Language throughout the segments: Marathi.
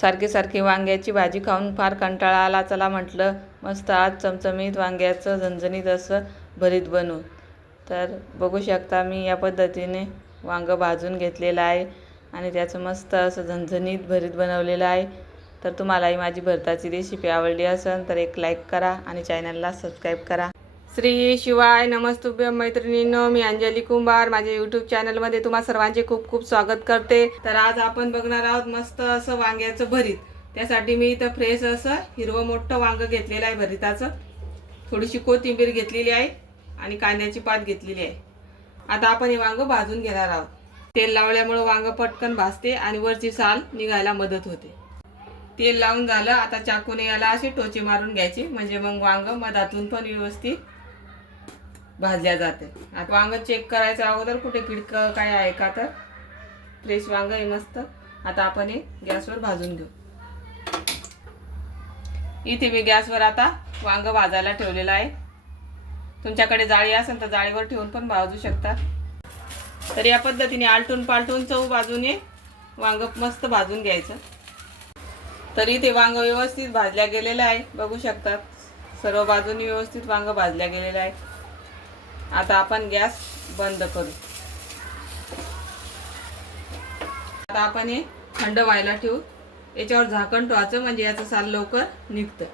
सारखी सारखी वांग्याची भाजी खाऊन फार कंटाळा आला. चला म्हटलं मस्त आज चमचमीत वांग्याचं झणझणीत असं भरीत बनवू. तर बघू शकता मी या पद्धतीने वांगं भाजून घेतलेलं आहे आणि त्याचं मस्त असं झणझणीत भरीत बनवलेलं आहे. तर तुम्हालाही माझी भरताची रेसिपी आवडली असेल तर एक लाईक करा आणि चॅनलला सबस्क्राईब करा. श्री शिवाय नमस्तुभ्यं मैत्रिणींनो, मी अंजली कुंभार. माझ्या यूट्यूब चॅनलमध्ये तुम्हा सर्वांचे खूप खूप स्वागत करते. तर आज आपण बघणार आहोत मस्त असं वांग्याचं भरीत. त्यासाठी मी इथं फ्रेश असं हिरवं मोठं वांगं घेतलेलं आहे भरीताचं. थोडीशी कोथिंबीर घेतलेली आहे आणि कांद्याची पात घेतलेली आहे. आता आपण हे वांगं भाजून घेणार आहोत. तेल लावल्यामुळे वांगं पटकन भाजते आणि वरची साल निघायला मदत होते. तेल लावून झालं. आता चाकूने याला असे टोचे मारून घ्यायचे, म्हणजे मग वांगं मधातून पण व्यवस्थित भाजल्या जाते. आता वांगं चेक करायचं अगोदर कुठे किडकं काय आहे का, तर फ्रेश वांगं आहे मस्त. आता आपण हे गॅसवर भाजून घेऊ. इथे मी गॅसवर आता वांगं भाजायला ठेवलेलं आहे. तुमच्याकडे जाळी असेल तर जाळीवर ठेवून पण भाजू शकता. तर या पद्धतीने आलटून पालटून चव बाजूने वांगं मस्त भाजून घ्यायचं. तर इथे वांगं व्यवस्थित भाजल्या गेलेलं आहे, बघू शकतात. सर्व बाजूनी व्यवस्थित वांगं भाजल्या गेलेलं आहे. आता आपण गॅस बंद करू. आता आपण हे थंड व्हायला ठेवू. याच्यावर झाकण ठेवायचं, म्हणजे याचं साल लवकर निघतं.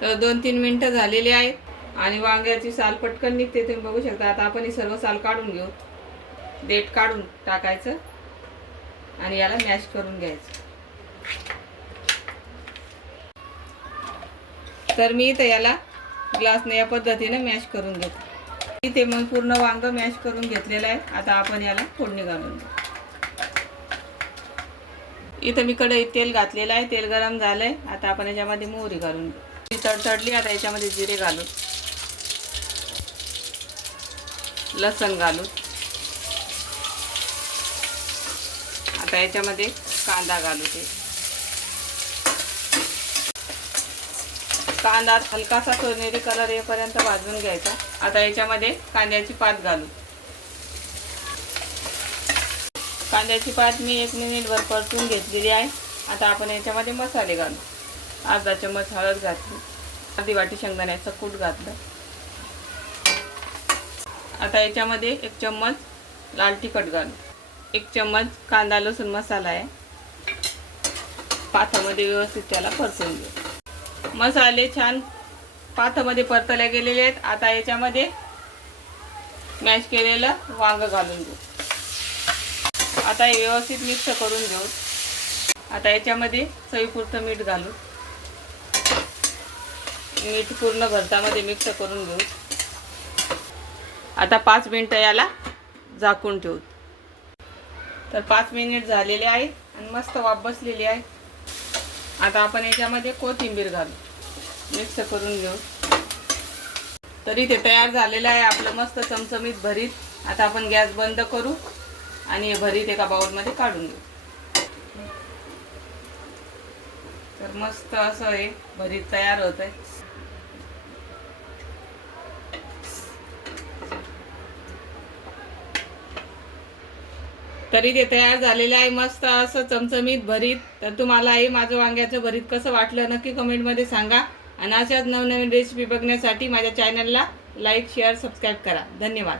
तर 2-3 मिनिटं झालेली आहेत आणि वांग्याची साल पटकन निघते, तुम्ही बघू शकता. आता आपण हे सर्व साल काढून घेऊ. देठ काढून टाकायचं आणि याला मॅश करून घ्यायचं. तर मी इथे याला ग्लासने या पद्धतीने मॅश करून घेतो. इथे मग पूर्ण वांग मॅश करून घेतलेलं आहे. आता आपण याला फोडणी घालून घेऊ. इथे मी कढईत तेल घातलेलं आहे. तेल गरम झालंय. आता आपण याच्यामध्ये मोहरी घालून घेऊ. तडतडली. आता याच्यामध्ये जिरे घालू, लसण घालू. आता याच्यामध्ये कांदा घालू. कांदा हलकासा सोनेरी कलर येईपर्यंत भाजून घ्यायचा. आता याच्यामध्ये कांद्याची पात घालू. कांद्याची पात मी 1 मिनिटभर परतून घेतलेली आहे. आता आपण याच्यामध्ये मसाले घालू. अर्धा चम्मच हळद घातली, अर्धी वाटी शेंगदाण्याचं कूट घातलं. आता याच्यामध्ये 1 चम्मच लाल तिखट घालू. 1 चम्मच कांदा लसूण मसाला आहे. पाथामध्ये व्यवस्थित त्याला परतून घेऊ. मसाले छान पाथामध्ये परतले गेलेले आहेत. आता याच्यामध्ये मॅश केलेलं वांगं घालून घेऊ. आता हे व्यवस्थित मिक्स करून घेऊ. आता याच्यामध्ये चवीपुरतं मीठ घालू. मीठ पूर्ण भरतामध्ये मिक्स करून घेऊ. आता 5 मिनिटं याला झाकून ठेवू. तर 5 मिनिट झालेले आहेत आणि मस्त वाफ बसलेली आहे. आता आपण याच्यामध्ये कोथिंबीर घालू, मिक्स करून घेऊ. तरी ते तयार झालेलं आहे आपलं मस्त चमचमीत भरीत. आता आपण गॅस बंद करू आणि हे भरीत एका बाउलमध्ये काढून घेऊ. तर मस्त असं हे भरीत तयार होत आहे. तरी ते तयार झालेलं आहे मस्त असं चमचमीत भरीत. तर तुम्हालाही माझं वांग्याचं भरीत कसं वाटलं नक्की कमेंटमध्ये सांगा. आणि अशाच नवनवीन रेसिपी बघण्यासाठी माझ्या चॅनलला लाईक, शेअर, सबस्क्राईब करा. धन्यवाद.